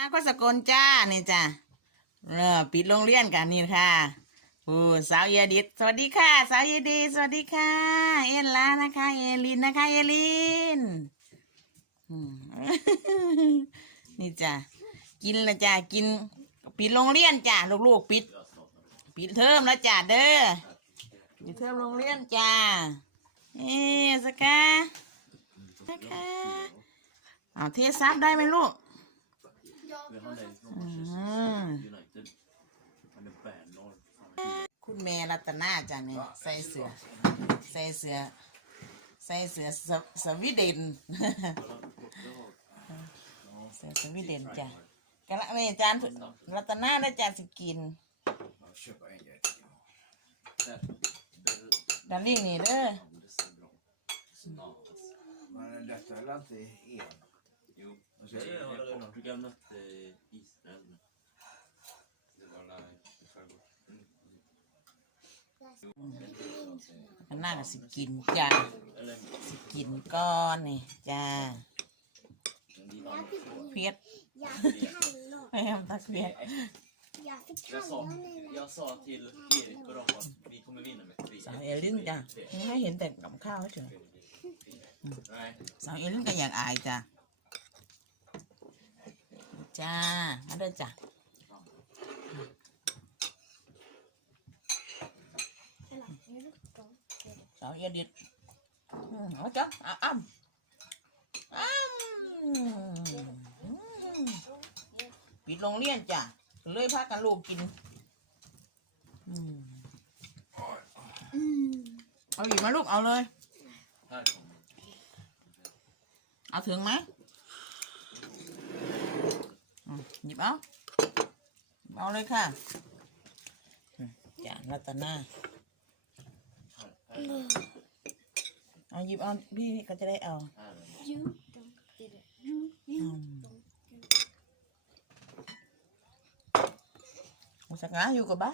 างก็สกลจ้านี่จ้าเออปิดโรงเรียนกันนี่ค่ะโอ้สาวเยดิตสวัสดีค่ะ สาวเยดีสวัสดีค่ะ เอ็นลานะคะเอลินนะคะเอลิน นี่จ้ากินละจ้ากินปิดโรงเรียนจ้าลูกๆปิด ปิดเทอมแล้วจ้าเด้อปิดเทอมโรงเรียนจ้าเอ๊สกาสกาเอาเทซับได้ไหมลูกคุณแม่รัตนาจ้ะเนี่ยใส่เสื้อใส่เสื้อใส่เสื้อสวีเดนเสืสวีเดนจ้ะกะละแม่จานรัตนาได้จานสกินดันลิงนี่เด้อ Men detta är väl inte el? O sea, sí, ahora que nos explica más de Instagram. De มันน่ากสิกินจ้าสิกินก้อนนี่จ้าเพียดอยากทำตะเพียดอยากทำนี่ยาสอทีรกีกระบอกมีทุ่มีนั่นไหมสาวเอลินจ้าไม่ให้เห็นแต่กับข้าวเฉยสาวเอลินก็อยากอายจ้าจ้ามาเด้อจ้เสาวเอดิดเอาจ้ะอ้าอ้ํอปิดโรงเรียนจ้ะ เลยพากันลูกกิน เอาอีกมาลูก เอาเลย เอาถึงไหมหยิบเอาเอาเลยค่ะอยางรัตนาเอาหยิบเอาพี่ก็จะได้เอา You don't g ุสกาอยู่กับบ้า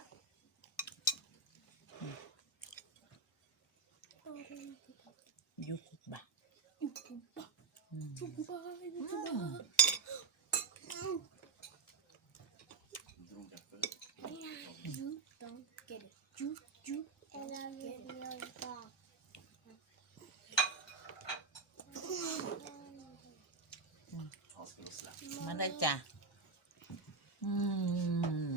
มาได้จ้ะอืม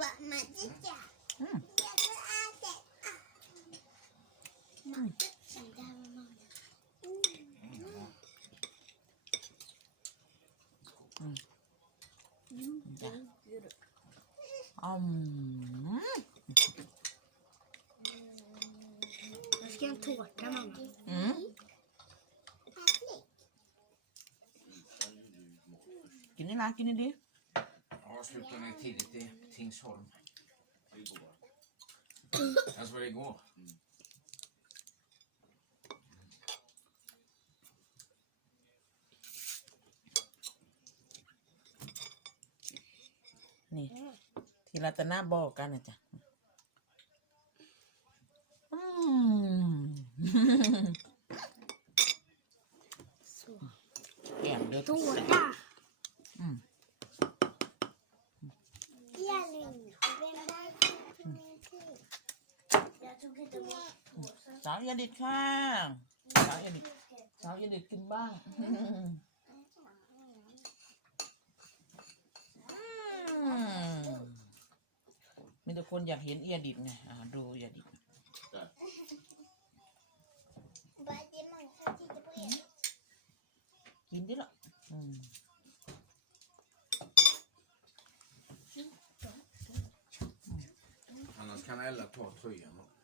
บอกมาได้จ้ะอืมจ้ะอืม Jag ska göra en tårta mamma. en annan idé? Ja, slutade ner tidigt i Tingsholm. Igår. Alltså var det igår? Mm. Nej. ที่รัตนาบอกกันนะจ๊ะอืมแกมเดือดตัวสาวยันดิดค่ะสาวยันดิดสาวยันดิดกินบ้างมีแต่คนอยากเห็นเอียดิดไงดูเอียดิดกินดิละอันนั้นแค่ไหนล่ะพอ ö ุ a n o c k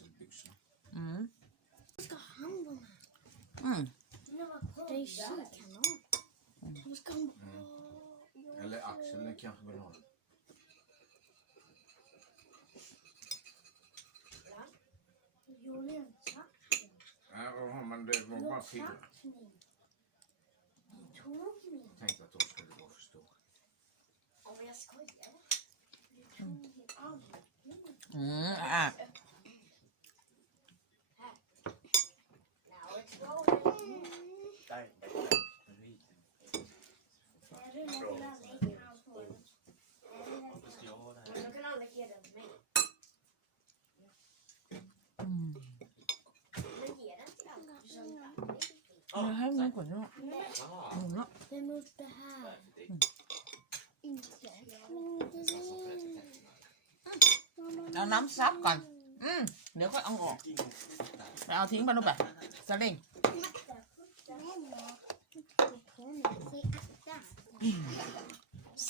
Hm. Mm. Ska han vara med? Mm. Det är ju tjejkanon. Mm. Ska han kan. Eller Axel Ja? vill ha det. Ja, men det var bara fyra. Tog Jag hänger på den. Hon Vi måste här. Inte. Nó nắm sáp còn ừ, Nếu có ăn ngọt Rồi thiến bên đâu bà Sao đi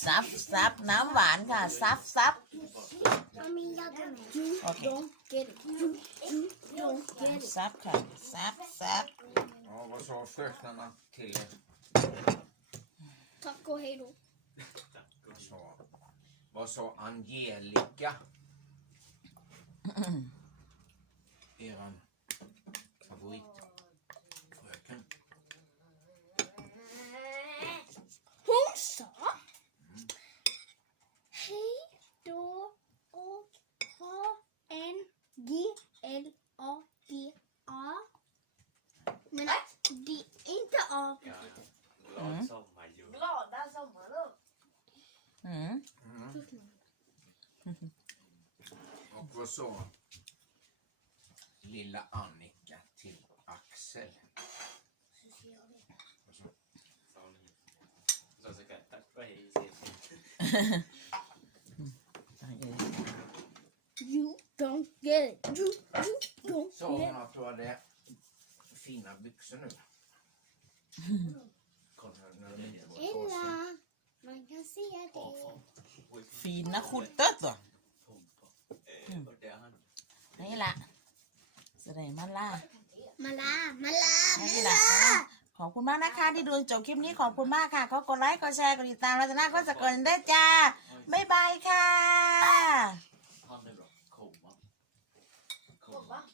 ซับซับน้ำหวานค่ะซับซับ Mommy, you're gonna. Okay. Don't get it. Don't get it. ซับค่ะซับซับ Ja, vad sa fröknarna till er? Tack och hej då. Vad sa, vad sa Angelica? Och vad sa lilla Annika till Axel? sa hon att du hade fina byxor nu? Kolla, nu är det inte ฟีนนะคุณเต๊ะตัวนี่แหละสไลมันลามันลามันลานี่แหละขอบคุณมากนะคะที่ดูจบคลิปนี้ขอบคุณมากค่ะเขากดไลค์ กดแชร์ กดติดตามเราจะน่าก็จะกดได้จ้า บ๊ายบายค่ะ